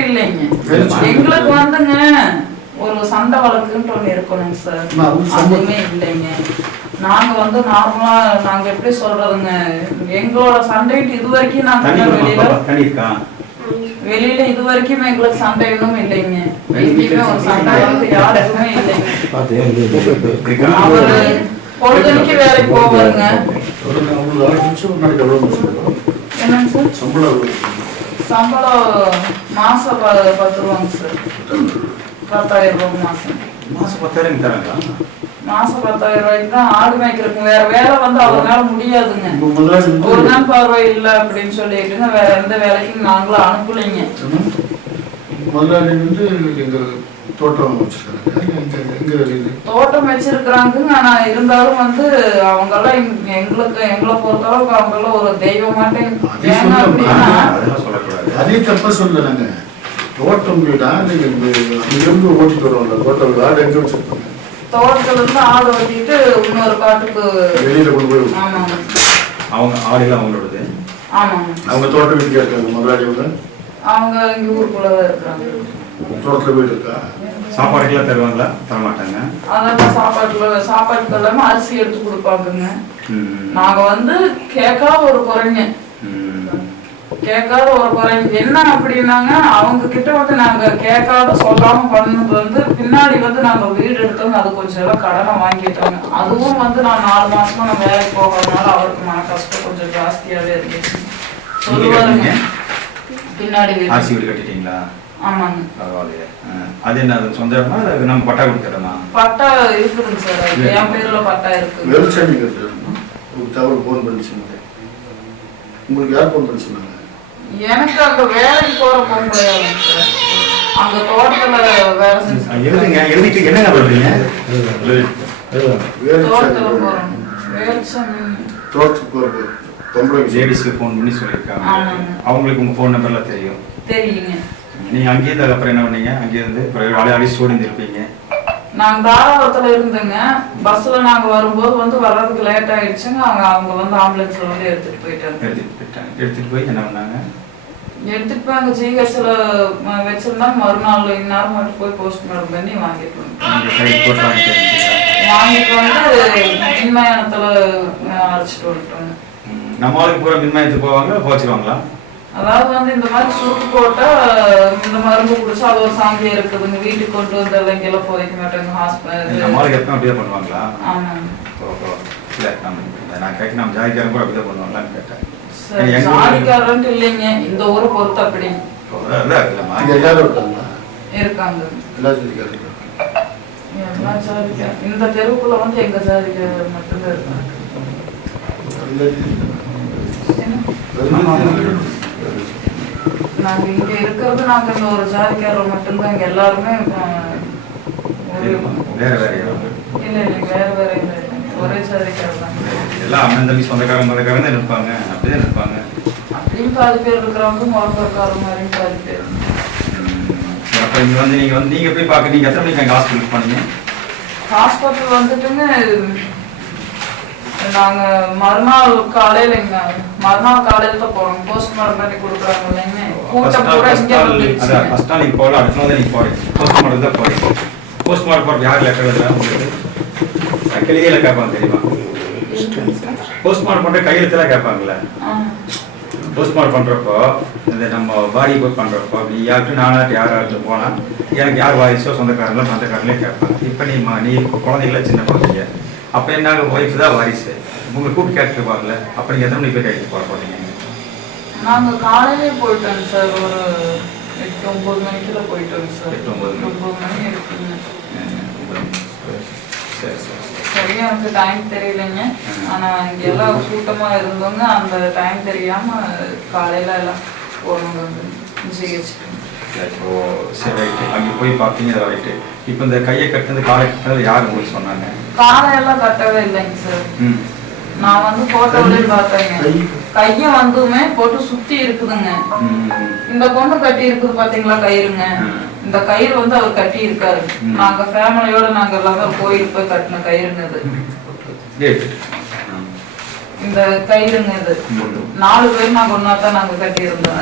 இல்லைங்க. எங்களுக்கு வந்துங்க ஒரு சண்டை வழக்குன்ட்டு ஒண்ணு இருக்கணுங்க சார். அதுவுமே இல்லைங்க. நாங்க வந்து நார்மலா நாங்க எப்படி சொல்றதுங்க எங்களோட சண்டைட்டு இது வரைக்கும் நாங்க வெளியில வெளியில இது வரைக்கும் எங்களுக்கு சண்டை இன்னும் இல்லைங்க. எங்கேயுமே ஒரு சண்டை வந்து யாருக்குமே இல்லைங்க. அவரு பொழுதுனைக்கு வேலைக்கு போவாருங்க? என்னங்க சார் சம்பளம் மாசம் பத்து ரூபாங்க சார். பத்தாயிரம் ரூபாய் மாசம். மாசம் பத்தாயிரம் தராங்களா? மாசம் பத்தாயிரம் ரூபாய்க்கு தான் ஆடு மேய்க்கிறதுக்கு வேற வேலை வந்து அவங்களால முடியாதுங்க. ஒரு நாள் பார்வை இல்ல அப்படின்னு வேற எந்த வேலைக்கும் நாங்களும் அனுப்பலைங்க. முதலாளி வந்து எங்க தோட்டம் வச்சிருக்காங்க. தோட்டம் வச்சிருக்கிறாங்க ஆனா இருந்தாலும் வந்து அவங்கெல்லாம் எங்க- எங்களுக்கு எங்களை பொறுத்தளவுக்கு அவங்கெல்லாம் ஒரு தெய்வமாட்டே ஏன்னா. அப்படின்னா அதெல்லாம் சொல்லக்கூடாது. அதே தப்பா சொல்ல நாங்க தோட்டம் வீடா நீங்க அங்கிருந்து ஓட்டிட்டு வருவாங்க. தோட்டம் ஆடு எங்க வச்சிருப்பாங்க? தோட்டத்துல இருந்து ஆடு வெட்டிட்டு இன்னொரு காட்டுக்கு வெளியில கொண்டு போய். ஆமாங்க. அவங்க ஆடுகள் அவங்களோடது? ஆமாங்க. அவங்க தோட்ட வீட்டுக்கு இருக்காங்க முதலாளி அவங்க இங்க ஊருக்குள்ளதான் இருக்கிறாங்க தோட்டத்துல வீடு இருக்கா? சாப்பாடுக்கெல்லாம் தருவாங்களா? தரமாட்டாங்க. அதெல்லாம் சாப்பாட்டுல சாப்பாட்டுக்கு எல்லாமே அரிசி எடுத்து கொடுப்பாங்கங்க. ம். நாங்க வந்து கேட்காத ஒரு குறைங்க. ம். கேட்காத ஒரு குறைங்க. என்ன அப்படின்னாங்க அவங்க கிட்ட வந்து நாங்க கேட்காத சொல்லாம பண்ணது வந்து பின்னாடி வந்து நாங்க வீடு எடுத்தோங்க அது கொஞ்சம் எல்லாம் கடனை வாங்கிட்டோங்க. அதுவும் வந்து நான் நாலு மாசமா நான் வேலைக்கு போகிறதுனால அவருக்கு மன கஷ்டம் கொஞ்சம் ஜாஸ்தியாவே இருந்துச்சு. சொல்லுவாருங்க. பின்னாடி ஆர்சி வீடு வீடு கட்டிட்டீங்களா? ஆமாங்க. பரவாயில்லையே. ஆ. அது என்ன அது சொந்த இடமா இல்லை நம்ம பட்டா கொடுத்துறோமா பட்டா இருக்குதுங்க சார். அது என் பேர்ல பட்டா இருக்கு. வெளிச்சம் உங்களுக்கு தகவல் ஃபோன் பண்ணி சொன்னாங்க. உங்களுக்கு யார் ஃபோன் பண்ணி சொன்னாங்க? எனக்கு அங்க வேலைக்கு போற பொம்பளையாங்க சார். அங்க தோட்டத்துல வேலை செஞ்சு எழுதுங்க எழுதிட்டு என்னங்க பண்றீங்க? தோட்டத்துல போறோம். தோட்டத்துக்கு போறது பொம்பளை லேடிஸ்க்கு ஃபோன் பண்ணி சொல்லியிருக்காங்க. ஆமாங்க. அவங்களுக்கு உங்க ஃபோன் நம்பர்லாம் தெரியும். தெரியுங்க. நீங்க அங்கேயே இருந்து அப்புறம் என்ன பண்ணீங்க? அங்கேயே இருந்து அப்புறம் ஆளே அடி ஸ்டூடெண்ட் இருப்பீங்க நாங்க தாராபுரத்துல இருந்தோங்க. பஸ்ல நாங்க வரும்போது வந்து வர்றதுக்கு லேட் ஆயிடுச்சுங்க. அவங்க அவங்க வந்து ஆம்புலன்ஸ்ல வந்து எடுத்துட்டு போயிட்டாங்க. எடுத்துட்டு போயிட்டாங்க. எடுத்துட்டு போய் என்ன பண்ணாங்க? எடுத்துட்டு போய் அங்க ஜிஹெச்ல வச்சிருந்தாங்க மறுநாள் இந்நேரம் மட்டும் போய் போஸ்ட்மார்ட்டம் பண்ணி வாங்கிட்டு வந்தோம் வாங்கிட்டு வந்து மின்மயானத்துல அஹ், அழைச்சிட்டு வந்துட்டோங்க. நம்ம ஆளுக்கு பூரா மின்மயத்துக்கு போவாங்க போச்சுருவாங்களா? அதாவது வந்து இந்த மாதிரி சுருக்கு போட்டா இந்த மருந்து குடிச்சா அது ஒரு சாங்கியம் இருக்குதுங்க வீட்டுக்கு கொண்டு வந்து எல்லாம் இங்கெல்லாம் போதைக்க மாட்டாங்க நம்ம ஹாஸ்பிட்டல் ஆளுக்கு எப்பவும் அப்படியே பண்ணுவாங்களா? ஆமாங்க இல்லை நம்ம நான் கேட்க நம்ம ஜாதிக்காரங்க கூட அப்படிதான் பண்ணுவாங்களான்னு கேட்டேன். சாதிக்காரன்ட்டு இல்லைங்க. இந்த ஊரை பொறுத்து அப்படி எல்லாரும் இருக்காங்க. எல்லா ஜாதிக்காரங்க எல்லா சாதிக்கார இந்த தெருவுக்குள்ள வந்து எங்க சாதிக்காரர் மட்டும்தான் இருக்காங்க. நாங்க இங்க இருக்கிறது நாங்க இந்த ஒரு ஜாதிக்காரர் மட்டும்தான் இங்க எல்லாருமே இல்ல இல்ல வேற வேற இல்ல. ஒரே ஜாதிக்காரர் தான். எல்லாம் அண்ணன் தம்பி சொந்தக்காரங்க தான் இருப்பாங்க. அப்படிதான் இருப்பாங்க. அப்படியும் பாதி பேர் இருக்கிறவங்க முறக்கார மாதிரியும் பாதி பேர். அப்ப இங்க வந்து நீங்க வந்து நீங்க போய் பார்க்க நீங்க எத்தனை மணிக்கு அங்க ஹாஸ்பிட்டலுக்கு போனீங்க? ஹாஸ்பிட்டல் வந்துட்டுங்க நாங்க மறுநாள் காலையில இங்க மறுநாள் காலையில தான் போறோம். போஸ்ட்மார்ட்டம் பண்ணி கொடுக்குறாங்க இல்லைங்க. கூட்டம் பூரா இங்க வந்துருச்சு ஃபர்ஸ்ட் நாள் நீங்க போகல அடுத்த நாள் தான் போறீங்க. போஸ்ட்மார்ட்டம் போறது யார் லெட்டர் இல்லை உங்களுக்கு கையில கேட்பாங்க தெரியுமா? போஸ்ட்மார்ட்டம் பண்ற கையெழுத்துலாம் கேட்பாங்கல்ல. ஆ. போஸ்ட்மார்ட்டம் பண்றப்போ இந்த நம்ம பாடி போய் பண்றப்போ நீ யாருக்கு நானாட்டு யாராட்டு போனா எனக்கு யார் வாரிசோ சொந்தக்காரங்களோ சொந்தக்காரங்களே கேட்பாங்க. இப்போ நீ நீ குழந்தைங்கள சின்ன குழந்தைங்க. அப்போ என்ன ஒய்ஃப் தான் வாரிசு. உங்களை கூப்பிட்டு கேட்டுருப்பாங்கல்ல அப்போ நீங்கள் எத்தனை மணிக்கு போய் கைக்கு போட போறீங்க? நாங்க காலையிலே போயிட்டோங்க சார். ஒரு எட்டு ஒன்பது மணிக்குள்ள போயிட்டோங்க சார். எட்டு, ஒன்பது மணி. ஒன்பது மணி இருக்குங்க சரியா எனக்கு டைம் தெரியலைங்க. ஆனா இங்க எல்லாம் கூட்டமா இருந்தவங்க அந்த டைம் தெரியாம காலையில எல்லாம் போனவங்க வந்து ஜிஹெச்சுக்கு சரி, ஓ சரி ரைட்டு. அங்கே போய் பார்த்தீங்க ரைட்டு. இப்போ இந்த கையை கட்டுனது காலை கட்டுனது யார் உங்களுக்கு சொன்னாங்க? காலையெல்லாம் கட்டவே இல்லைங்க சார் ம். நான் வந்து போட்டோலயே பார்த்தேங்க. கைய வந்துமே போட்டு சுத்தி இருக்குதுங்க. ம் இந்த பொண்ணு கட்டி இருக்குது பாத்தீங்களா கயிறுங்க. இந்த கயிறு வந்து அவர் கட்டி இருக்காரு. நாங்க ஃபேமிலியோட நாங்க எல்லாமே கோயிலுக்கு போய் கட்டின கயிறுங்க இது. ரைட்டு ம் இந்த கயிறுங்க இது. நாலு பேர் நாங்க ஒன்னா தான் நாங்க கட்டி இருந்தோம்